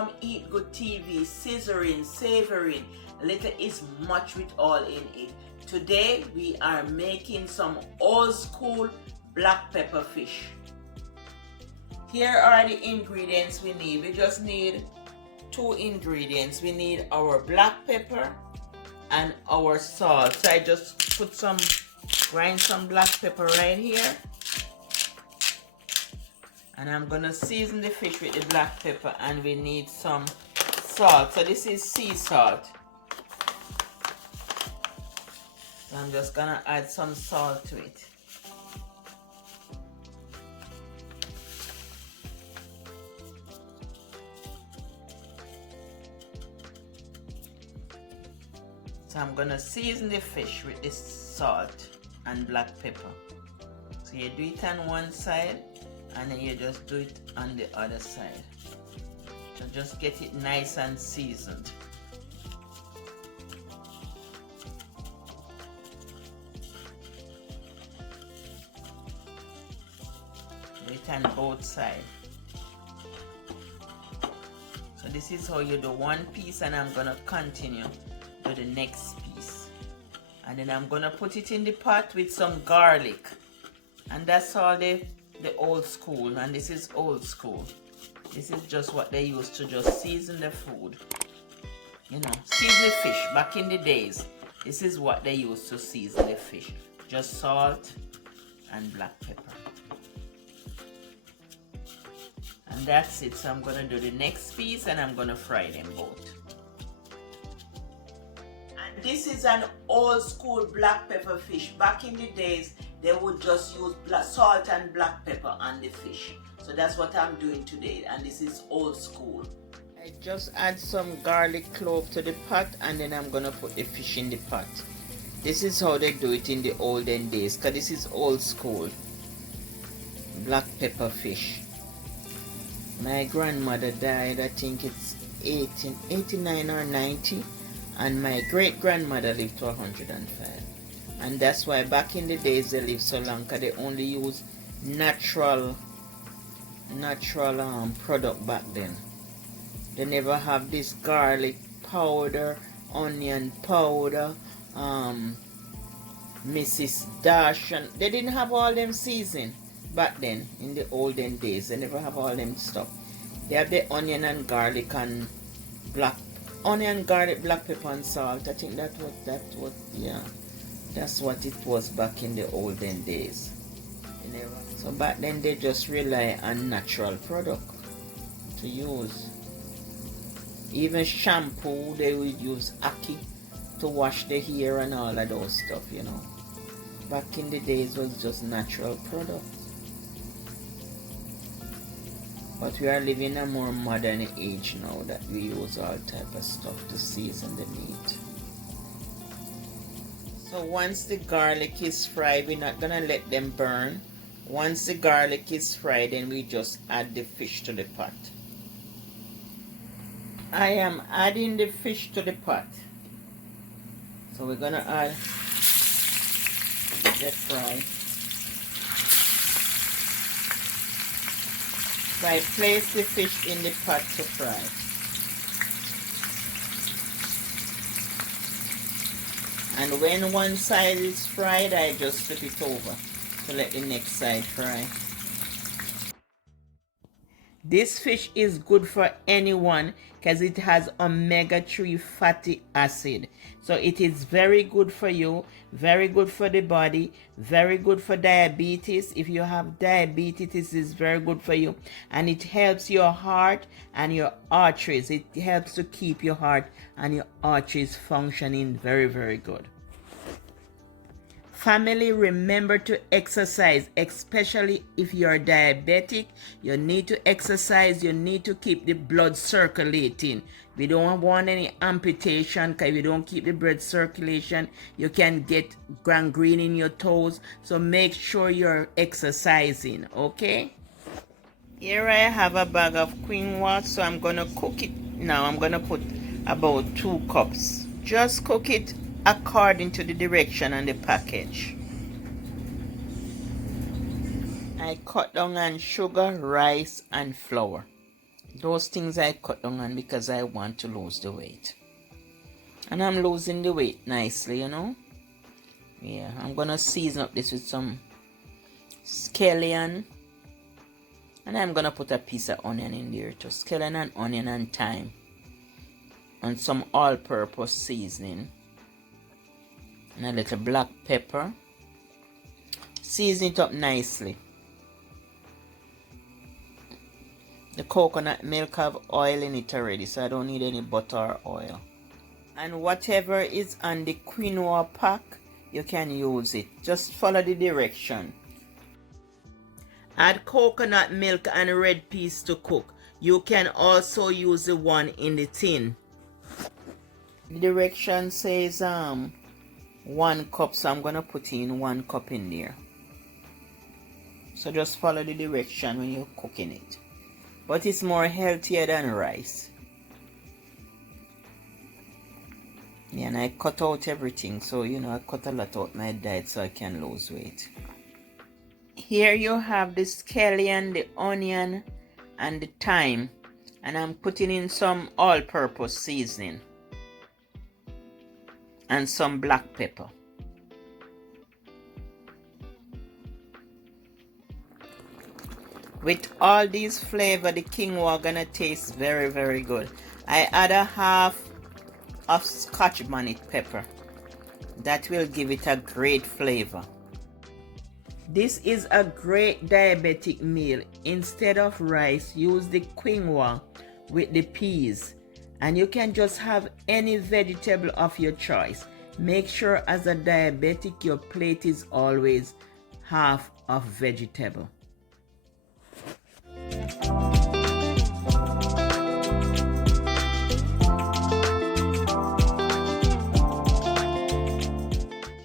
from Eat Good TV, scissoring, savoring, little is much with all in it. Today we are making some old school black pepper fish. Here are the ingredients we need. We just need 2 ingredients. We need our black pepper and our salt. So I just grind some black pepper right here. And I'm gonna season the fish with the black pepper, and we need some salt. So this is sea salt. So I'm just gonna add some salt to it. So I'm gonna season the fish with this salt and black pepper. So you do it on one side, and then you just do it on the other side. So just get it nice and seasoned. Do it on both sides. So this is how you do one piece, and I'm gonna continue to the next piece. And then I'm gonna put it in the pot with some garlic. And that's all the old school, and this is old school. This is just what they used to just season the food. You know, season the fish back in the days. This is what they used to season the fish. Just salt and black pepper. And that's it. So I'm gonna do the next piece, and I'm gonna fry them both. And this is an old school black pepper fish. Back in the days, they would just use salt and black pepper on the fish. So that's what I'm doing today, and this is old school. I just add some garlic clove to the pot, and then I'm gonna put the fish in the pot. This is how they do it in the olden days, because this is old school black pepper fish. My grandmother died, I think it's 89 or 90, and my great grandmother lived to 105. And that's why back in the days they lived so long, because they only use natural product back then. They never have this garlic powder, onion powder, Mrs. Dash, and they didn't have all them season back then in the olden days. They never have all them stuff. They have the onion and garlic and black pepper and salt. I think that's what it was back in the olden days. So back then they just rely on natural product to use. Even shampoo, they would use ackee to wash the hair and all of those stuff, you know. Back in the days was just natural product. But we are living in a more modern age now that we use all type of stuff to season the meat. So once the garlic is fried, we're not gonna let them burn. Once the garlic is fried, then we just add the fish to the pot. I am adding the fish to the pot. So we're gonna add the fry. So I place the fish in the pot to fry. And when one side is fried, I just flip it over to let the next side fry. This fish is good for anyone because it has omega-3 fatty acid. So it is very good for you, very good for the body, very good for diabetes. If you have diabetes, this is very good for you. And it helps your heart and your arteries. It helps to keep your heart and your arteries functioning very, very good. Family, remember to exercise, especially if you are diabetic. You need to exercise. You need to keep the blood circulating. We don't want any amputation, because if you don't keep the blood circulation, you can get gangrene in your toes. So make sure you're exercising, okay? Here I have a bag of quinoa, so I'm going to cook it now. I'm going to put about 2 cups. Just cook it according to the direction on the package. I cut down on sugar, rice, and flour. Those things I cut down on because I want to lose the weight. And I'm losing the weight nicely, you know. Yeah, I'm gonna season up this with some scallion. And I'm gonna put a piece of onion in there too. Scallion and onion and thyme. And some all-purpose seasoning. And a little black pepper. Season it up nicely. The coconut milk have oil in it already, so I don't need any butter or oil. And whatever is on the quinoa pack, you can use it. Just follow the direction. Add coconut milk and red peas to cook. You can also use the one in the tin. The direction says 1 cup, so I'm gonna put in 1 cup in there. So just follow the direction when you're cooking it. But it's more healthier than rice. Yeah, and I cut out everything, so you know I cut a lot out my diet so I can lose weight. Here you have the scallion, the onion, and the thyme, and I'm putting in some all-purpose seasoning and some black pepper. With all these flavor, the quinoa gonna taste very, very good. I add a half of Scotch bonnet pepper. That will give it a great flavor. This is a great diabetic meal. Instead of rice, use the quinoa with the peas. And you can just have any vegetable of your choice. Make sure as a diabetic your plate is always half of vegetable.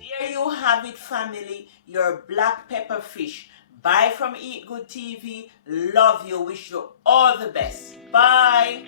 There you have it, family, your black pepper fish. Bye from Eat Good TV. Love you. Wish you all the best. Bye.